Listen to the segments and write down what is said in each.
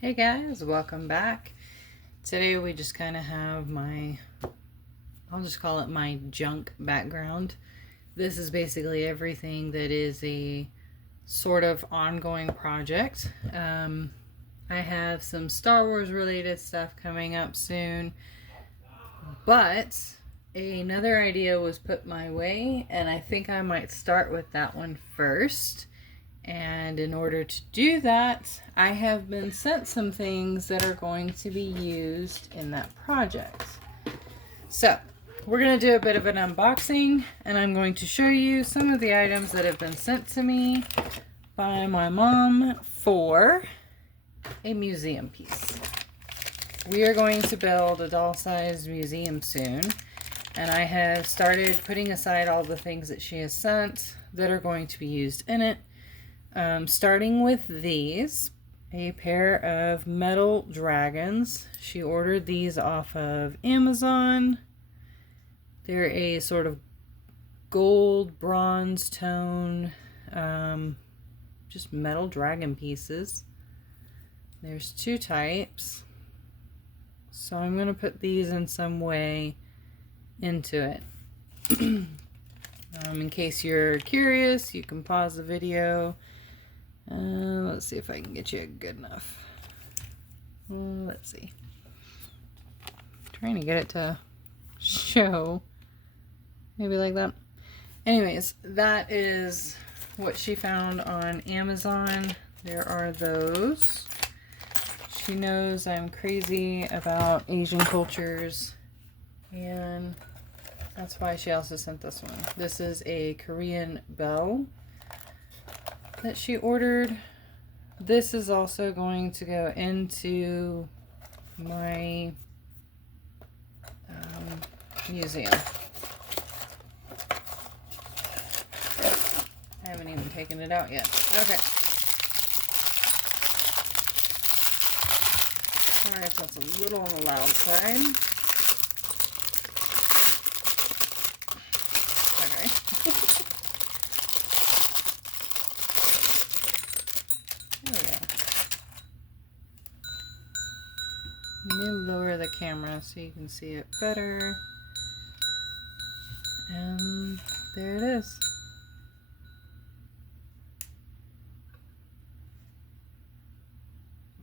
Hey guys, welcome back. Today we just kind of have I'll just call it my junk background. This is basically everything that is a sort of ongoing project. I have some Star Wars related stuff coming up soon, but another idea was put my way, and I think I might start with that one first. And in order to do that, I have been sent some things that are going to be used in that project. So, we're going to do a bit of an unboxing, and I'm going to show you some of the items that have been sent to me by my mom for a museum piece. We are going to build a doll-sized museum soon, and I have started putting aside all the things that she has sent that are going to be used in it. Starting with these, a pair of metal dragons. She ordered these off of Amazon. They're a sort of gold bronze tone, just metal dragon pieces. There's two types. So I'm going to put these in some way into it. In case you're curious, you can pause the video. Let's see if I can get you good enough. Let's see. Trying to get it to show. Maybe like that. Anyways, that is what she found on Amazon. There are those. She knows I'm crazy about Asian cultures, and that's why she also sent this one. This is a Korean bell that she ordered. This is also going to go into my museum. I haven't even taken it out yet. Okay. Sorry if that's a little on the loud side. Okay. Let me lower the camera so you can see it better. And there it is.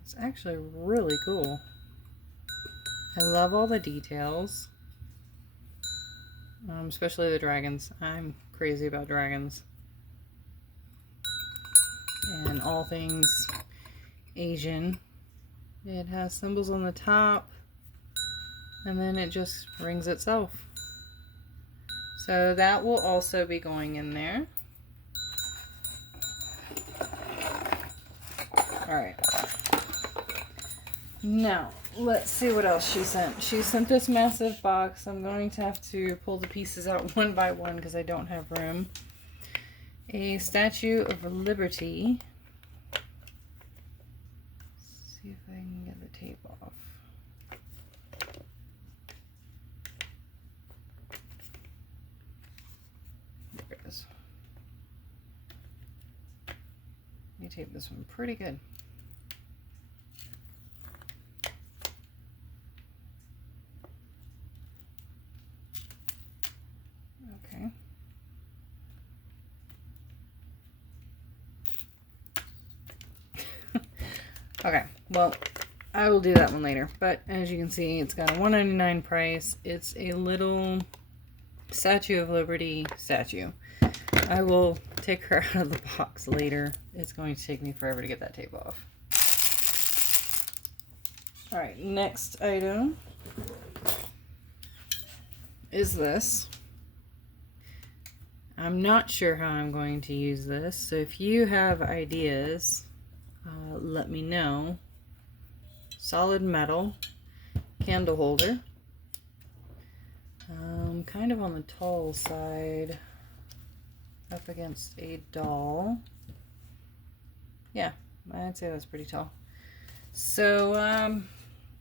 It's actually really cool. I love all the details. Especially the dragons. I'm crazy about dragons. And all things Asian. It has symbols on the top, and then it just rings itself. So that will also be going in there. Alright. Now, let's see what else she sent. She sent this massive box. I'm going to have to pull the pieces out one by one because I don't have room. A Statue of Liberty. See if I can get the tape off. There it is. You tape this one pretty good. Okay. Okay, well, I will do that one later. But as you can see, it's got a $1.99 price. It's a little Statue of Liberty statue. I will take her out of the box later. It's going to take me forever to get that tape off. Alright, next item is this. I'm not sure how I'm going to use this, so if you have ideas, let me know. Solid metal candle holder. Kind of on the tall side, up against a doll. Yeah, I'd say that's pretty tall. So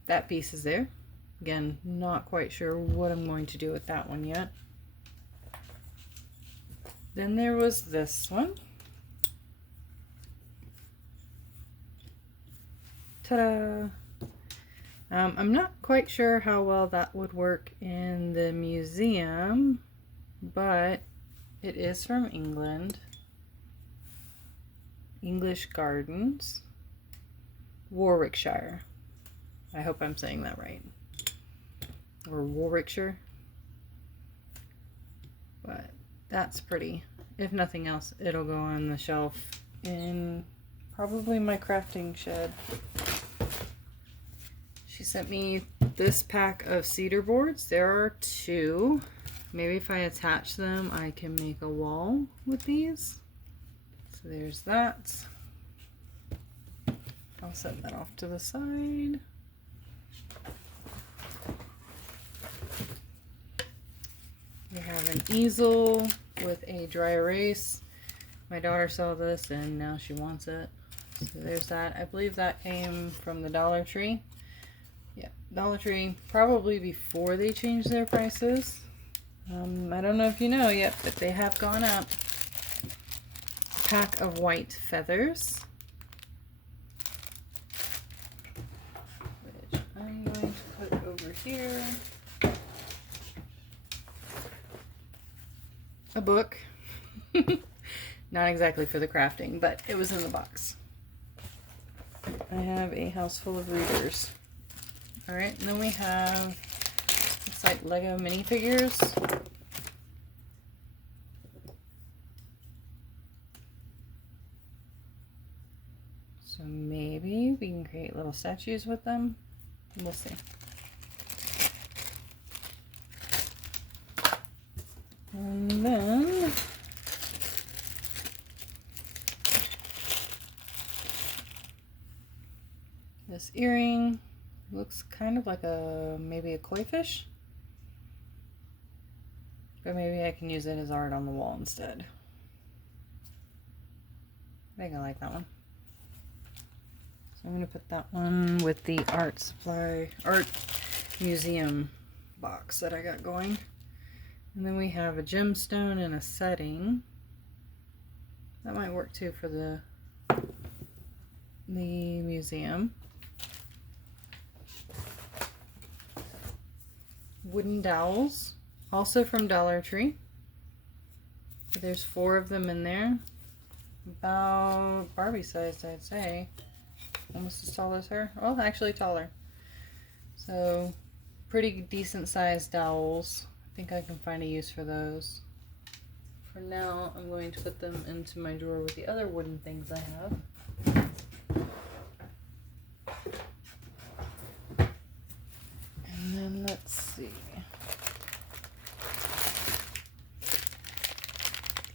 that piece is there. Again, not quite sure what I'm going to do with that one yet. Then there was this one. Ta-da! I'm not quite sure how well that would work in the museum, but it is from England. English Gardens, Warwickshire. I hope I'm saying that right. Or Warwickshire. But that's pretty. If nothing else, it'll go on the shelf in probably my crafting shed. She sent me this pack of cedar boards. There are 2. Maybe if I attach them, I can make a wall with these. So there's that. I'll set that off to the side. We have an easel with a dry erase. My daughter saw this and now she wants it. So there's that. I believe that came from the Dollar Tree. Yeah, Dollar Tree, probably before they changed their prices. I don't know if you know yet, but they have gone up. Pack of white feathers, which I'm going to put over here. A book. Not exactly for the crafting, but it was in the box. I have a house full of readers. Alright, and then we have, looks like Lego minifigures. So maybe we can create little statues with them. We'll see. And then this earring looks kind of like maybe a koi fish. But maybe I can use it as art on the wall instead. I think I like that one. So I'm going to put that one with the art museum box that I got going. And then we have a gemstone and a setting. That might work too for the museum. Wooden dowels, also from Dollar Tree. There's 4 of them in there. About Barbie sized, I'd say. Almost as tall as her. Well, actually taller. So, pretty decent sized dowels. I think I can find a use for those. For now, I'm going to put them into my drawer with the other wooden things I have. And then let's see.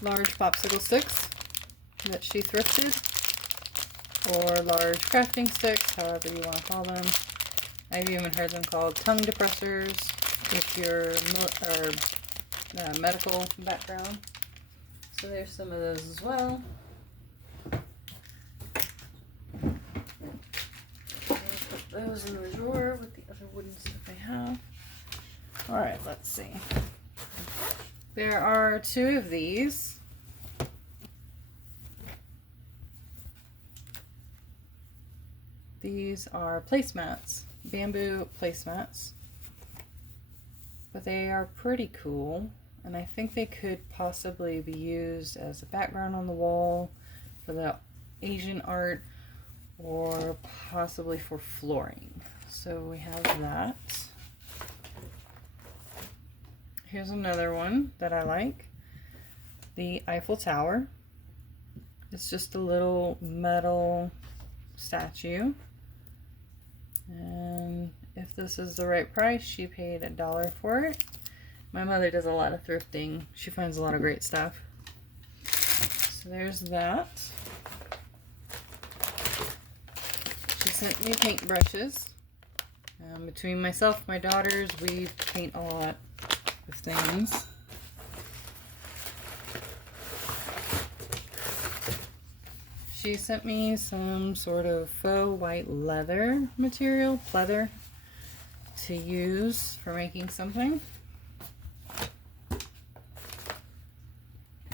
Large popsicle sticks that she thrifted, or large crafting sticks, however you want to call them. I've even heard them called tongue depressors if you're medical background. So there's some of those as well. Put those in the drawer with the other wooden stuff I have. Alright, let's see. There are 2 of these. These are placemats, bamboo placemats, but they are pretty cool, and I think they could possibly be used as a background on the wall for the Asian art, or possibly for flooring. So we have that. Here's another one that I like, the Eiffel Tower. It's just a little metal statue. And if this is the right price, she paid $1 for it. My mother does a lot of thrifting. She finds a lot of great stuff. So there's that. She sent me paintbrushes. Between myself and my daughters, we paint a lot of things. She sent me some sort of faux white leather material, pleather, to use for making something.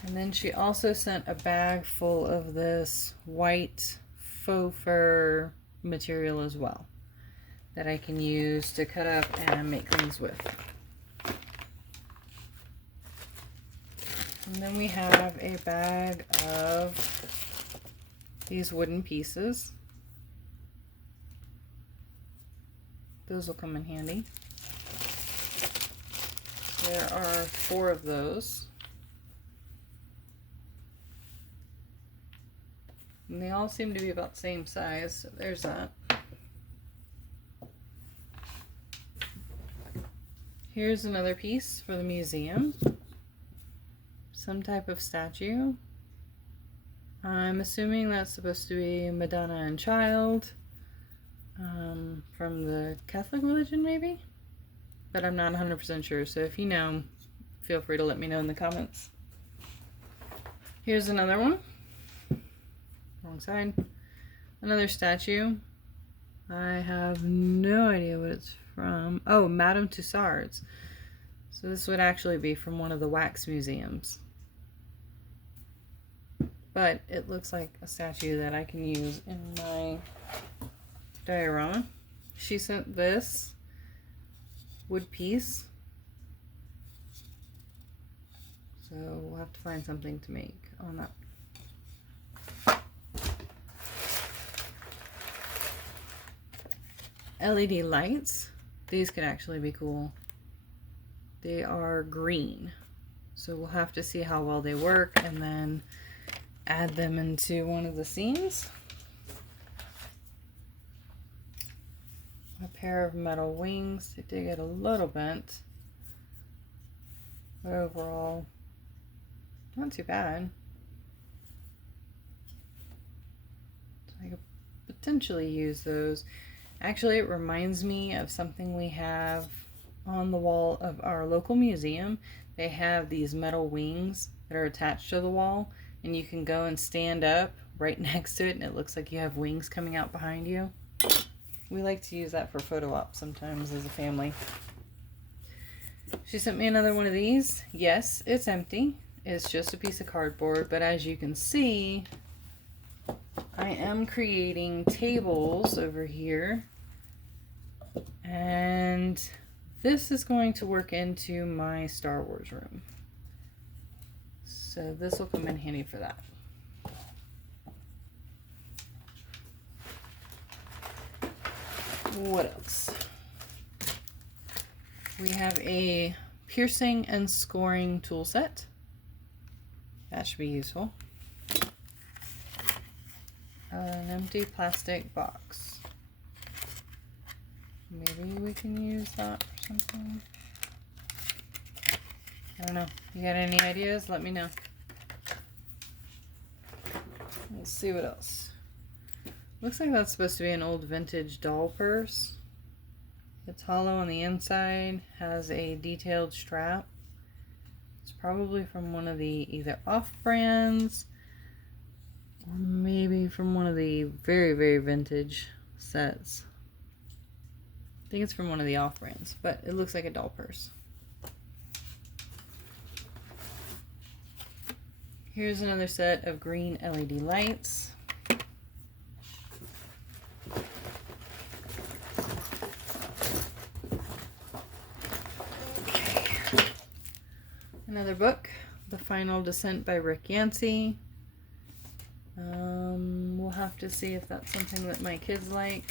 And then she also sent a bag full of this white faux fur material as well that I can use to cut up and make things with. And then we have a bag of these wooden pieces. Those will come in handy. There are 4 of those. And they all seem to be about the same size, so there's that. Here's another piece for the museum. Some type of statue. I'm assuming that's supposed to be Madonna and Child from the Catholic religion, maybe? But I'm not 100% sure, so if you know, feel free to let me know in the comments. Here's another one. Wrong side. Another statue. I have no idea what it's from. Oh, Madame Tussauds. So this would actually be from one of the wax museums. But it looks like a statue that I can use in my diorama. She sent this wood piece. So we'll have to find something to make on that. LED lights. These could actually be cool. They are green. So we'll have to see how well they work and then add them into one of the scenes. A pair of metal wings. They did get a little bent, but overall not too bad. So I could potentially use those. Actually, it reminds me of something we have on the wall of our local museum. They have these metal wings that are attached to the wall, and you can go and stand up right next to it, and it looks like you have wings coming out behind you. We like to use that for photo ops sometimes as a family. She sent me another one of these. Yes, it's empty. It's just a piece of cardboard, but as you can see, I am creating tables over here, and this is going to work into my Star Wars room. So this will come in handy for that. What else? We have a piercing and scoring tool set. That should be useful. An empty plastic box. Maybe we can use that for something. I don't know. You got any ideas? Let me know. Let's see what else. Looks like that's supposed to be an old vintage doll purse. It's hollow on the inside, has a detailed strap. It's probably from one of the either off-brands or maybe from one of the very, very vintage sets. I think it's from one of the off-brands, but it looks like a doll purse. Here's another set of green LED lights. Another book, The Final Descent by Rick Yancey. We'll have to see if that's something that my kids like.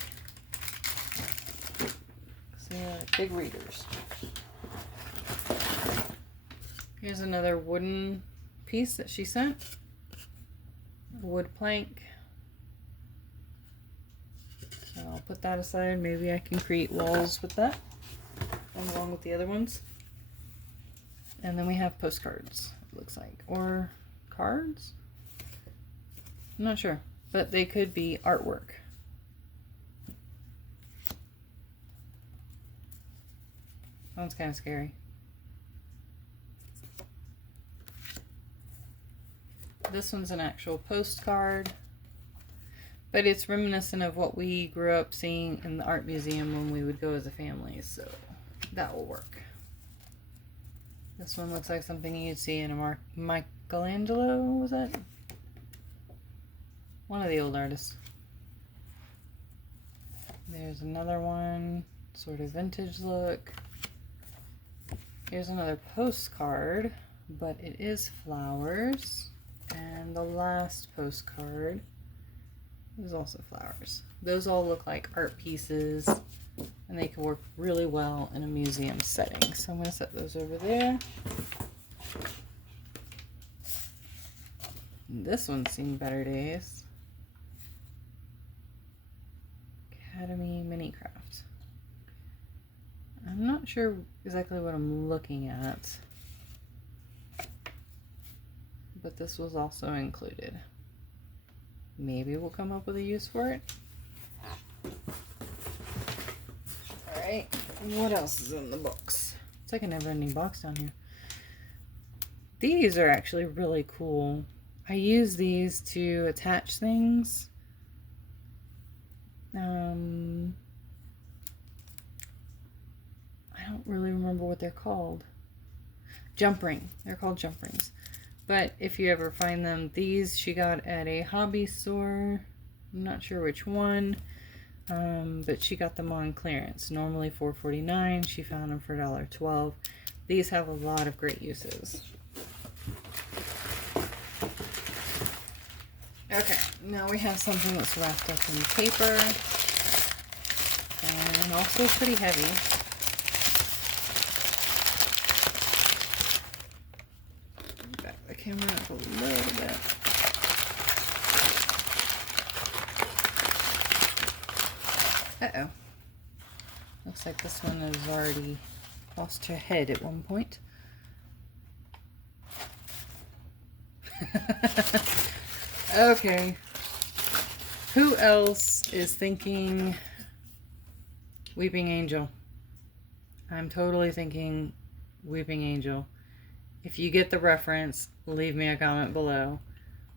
So yeah, big readers. Here's another wooden piece that she sent. A wood plank. So I'll put that aside. Maybe I can create walls with that along with the other ones. And then we have postcards, it looks like, or cards? I'm not sure, but they could be artwork. That one's kind of scary. This one's an actual postcard, but it's reminiscent of what we grew up seeing in the art museum when we would go as a family, so that will work. This one looks like something you'd see in a Michelangelo, was it? One of the old artists. There's another one, sort of vintage look. Here's another postcard, but it is flowers. And the last postcard is also flowers. Those all look like art pieces, and they can work really well in a museum setting. So I'm going to set those over there. This one's seen better days. Academy Mini Craft. I'm not sure exactly what I'm looking at, but this was also included. Maybe we'll come up with a use for it. Alright, what else is in the box? It's like a never-ending box down here. These are actually really cool. I use these to attach things. I don't really remember what they're called. Jump ring. They're called jump rings. But if you ever find them, these she got at a hobby store. I'm not sure which one. But she got them on clearance. Normally $4.49. She found them for $1.12. These have a lot of great uses. Okay, now we have something that's wrapped up in paper and also pretty heavy. Back the camera up a little bit. Uh-oh. Looks like this one has already lost her head at one point. Okay. Who else is thinking Weeping Angel? I'm totally thinking Weeping Angel. If you get the reference, leave me a comment below.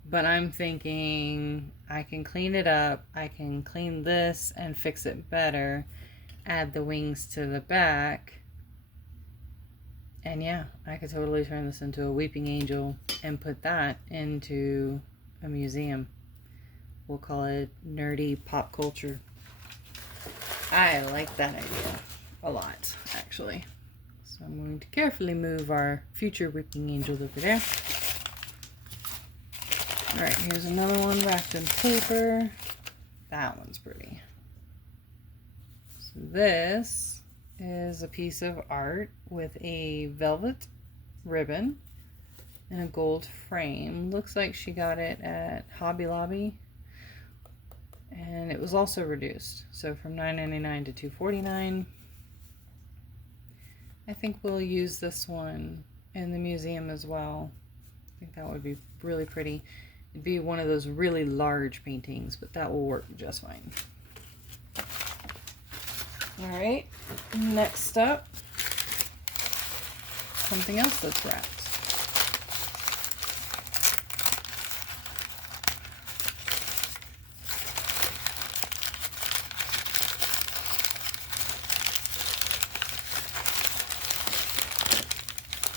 But I'm thinking I can clean it up. I can clean this and fix it better. Add the wings to the back. And yeah, I could totally turn this into a Weeping Angel and put that into a museum. We'll call it Nerdy Pop Culture. I like that idea a lot, actually. So I'm going to carefully move our future Weeping Angel over there. Alright, here's another one wrapped in paper. That one's pretty. So this is a piece of art with a velvet ribbon and a gold frame. Looks like she got it at Hobby Lobby. And it was also reduced. So from $9.99 to $2.49. I think we'll use this one in the museum as well. I think that would be really pretty. It'd be one of those really large paintings, but that will work just fine. Alright, next up, something else that's wrapped.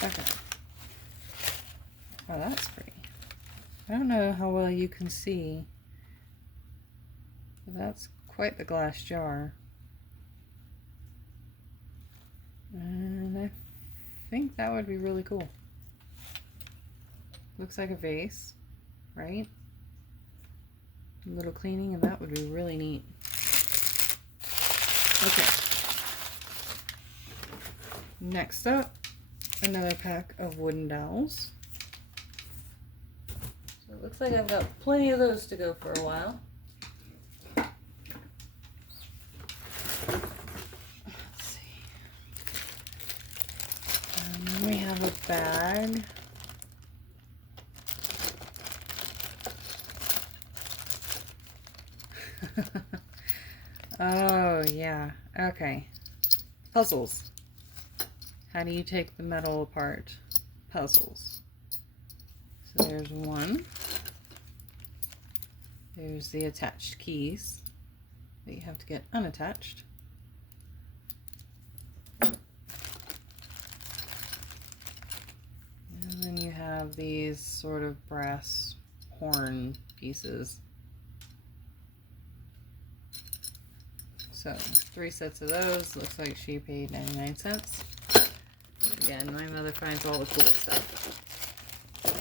Okay. Oh, that's pretty. I don't know how well you can see, but that's quite the glass jar. And I think that would be really cool. Looks like a vase, right? A little cleaning and that would be really neat. Okay. Next up, another pack of wooden dowels. So it looks like I've got plenty of those to go for a while. Let's see. Then we have a bag. Oh, yeah. Okay. Puzzles. How do you take the metal apart? Puzzles. So there's one. There's the attached keys that you have to get unattached. And then you have these sort of brass horn pieces. So 3 sets of those. Looks like she paid 99 cents. Again, my mother finds all the cool stuff.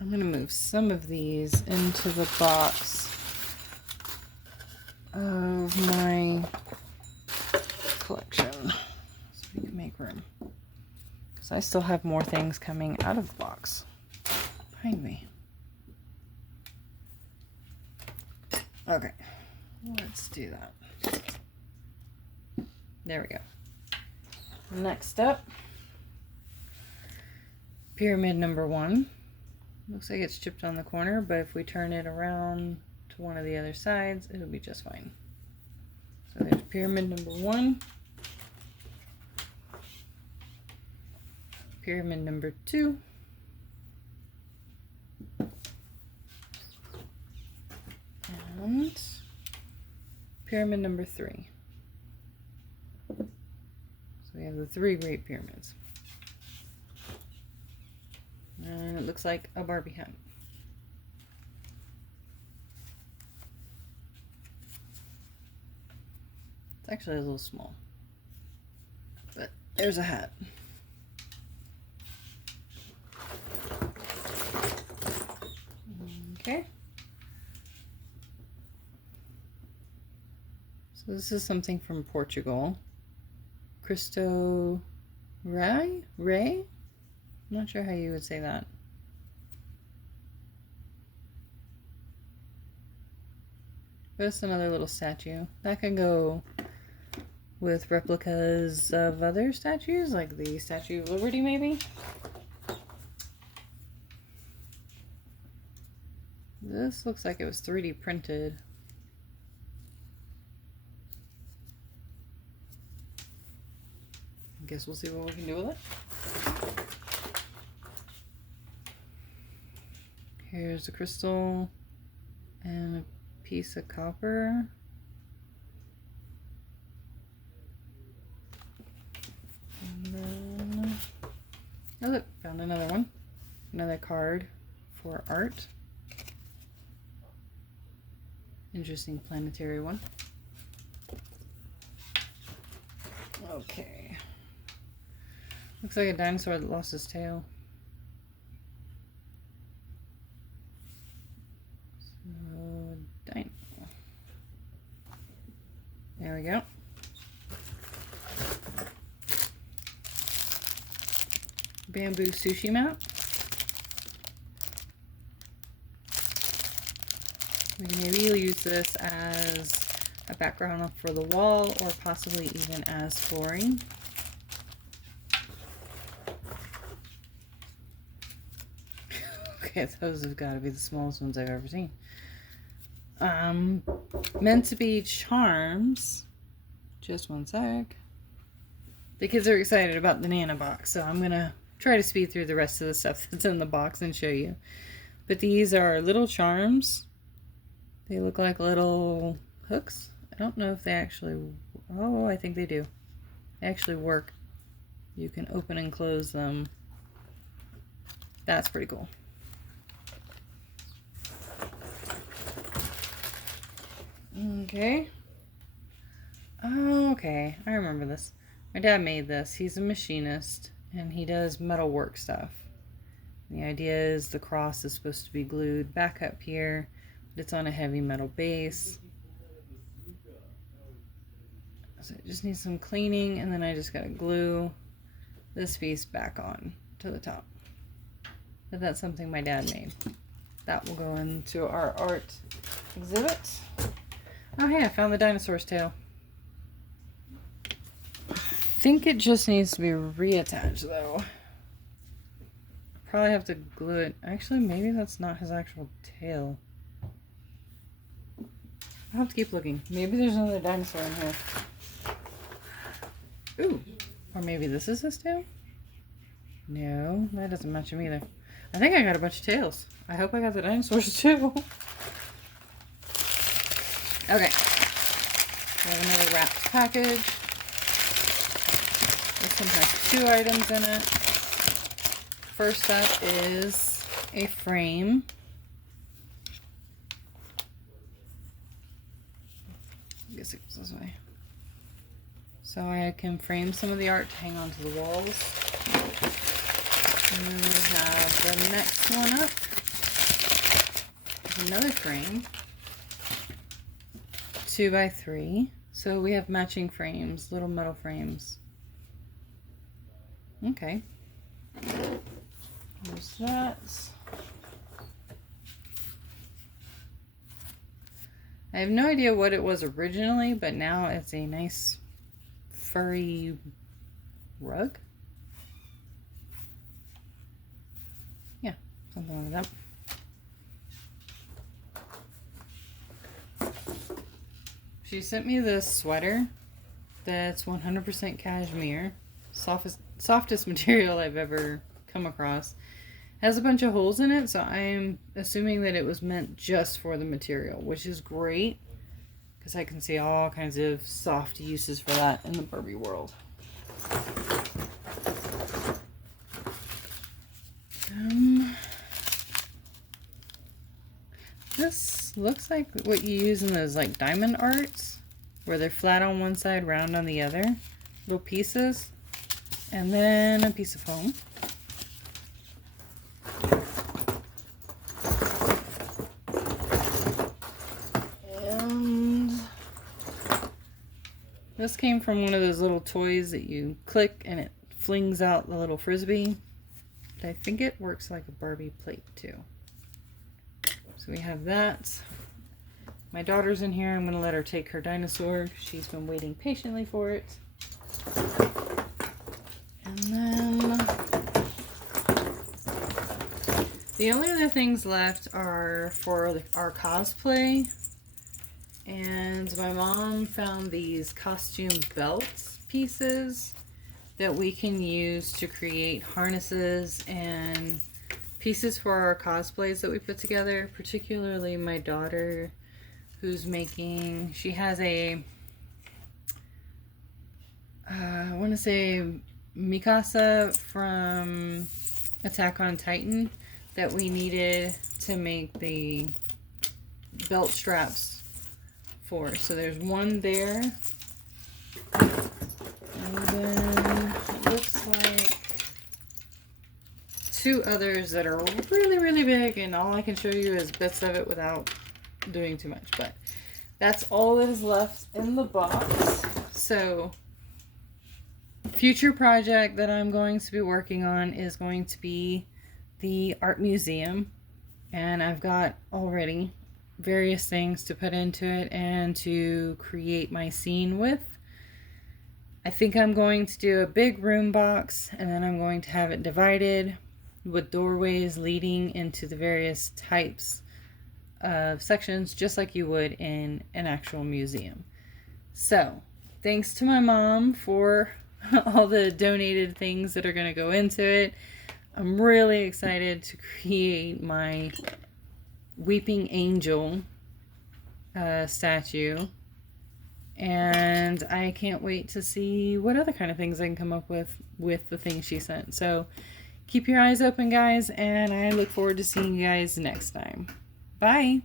I'm going to move some of these into the box of my collection so we can make room. Because I still have more things coming out of the box behind me. Okay, let's do that. There we go. Next up, pyramid number 1. Looks like it's chipped on the corner, but if we turn it around to one of the other sides, it'll be just fine. So there's pyramid number 1. Pyramid number 2. And pyramid number 3. So we have the 3 Great Pyramids. And it looks like a Barbie hat. It's actually a little small, but there's a hat. Okay. So this is something from Portugal. Cristo Rei? I'm not sure how you would say that. But it's another little statue. That can go with replicas of other statues, like the Statue of Liberty, maybe? This looks like it was 3D printed. I guess we'll see what we can do with it. Here's a crystal and a piece of copper. And then, oh look, found another one. Another card for art. Interesting planetary one. Okay. Looks like a dinosaur that lost his tail. There we go. Bamboo sushi mat. We can maybe use this as a background for the wall or possibly even as flooring. Okay, those have got to be the smallest ones I've ever seen. Meant to be charms. Just one sec. The kids are excited about the Nana box, so I'm gonna try to speed through the rest of the stuff that's in the box and show you. But these are little charms. They look like little hooks. I don't know if they actually, oh, I think they do. They actually work. You can open and close them. That's pretty cool. Okay. Oh, okay, I remember this. My dad made this. He's a machinist and he does metalwork stuff. The idea is the cross is supposed to be glued back up here, but it's on a heavy metal base. So it just needs some cleaning, and then I just gotta glue this piece back on to the top. But that's something my dad made. That will go into our art exhibit. Oh hey, I found the dinosaur's tail. I think it just needs to be reattached though. Probably have to glue it. Actually, maybe that's not his actual tail. I'll have to keep looking. Maybe there's another dinosaur in here. Ooh. Or maybe this is his tail? No, that doesn't match him either. I think I got a bunch of tails. I hope I got the dinosaurs too. Okay. We have another wrapped package. This one has 2 items in it. First up is a frame. I guess it goes this way. so I can frame some of the art to hang onto the walls. And then we have the next one up. Another frame, 2x3. So we have matching frames, little metal frames. Okay. There's that. I have no idea what it was originally, but now it's a nice furry rug. Yeah, something like that. She sent me this sweater that's 100% cashmere, softest material I've ever come across. Has a bunch of holes in it, so I'm assuming that it was meant just for the material, which is great because I can see all kinds of soft uses for that in the Barbie world. This looks like what you use in those like diamond arts, where they're flat on one side, round on the other. Little pieces. And then a piece of foam. And this came from one of those little toys that you click and it flings out the little frisbee. But I think it works like a Barbie plate too. So we have that. My daughter's in here. I'm going to let her take her dinosaur. She's been waiting patiently for it. And then the only other things left are for our cosplay. And my mom found these costume belt pieces that we can use to create harnesses and pieces for our cosplays that we put together. Particularly my daughter, who's making, she has a, I want to say Mikasa from Attack on Titan that we needed to make the belt straps for. So there's one there. And then it looks like two others that are really, really big, and all I can show you is bits of it without doing too much. But that's all that is left in the box. So future project that I'm going to be working on is going to be the art museum, and I've got already various things to put into it and to create my scene with. I think I'm going to do a big room box, and then I'm going to have it divided with doorways leading into the various types of sections, just like you would in an actual museum. So thanks to my mom for all the donated things that are going to go into it. I'm really excited to create my Weeping Angel statue, and I can't wait to see what other kind of things I can come up with the things she sent. So keep your eyes open, guys, and I look forward to seeing you guys next time. Bye!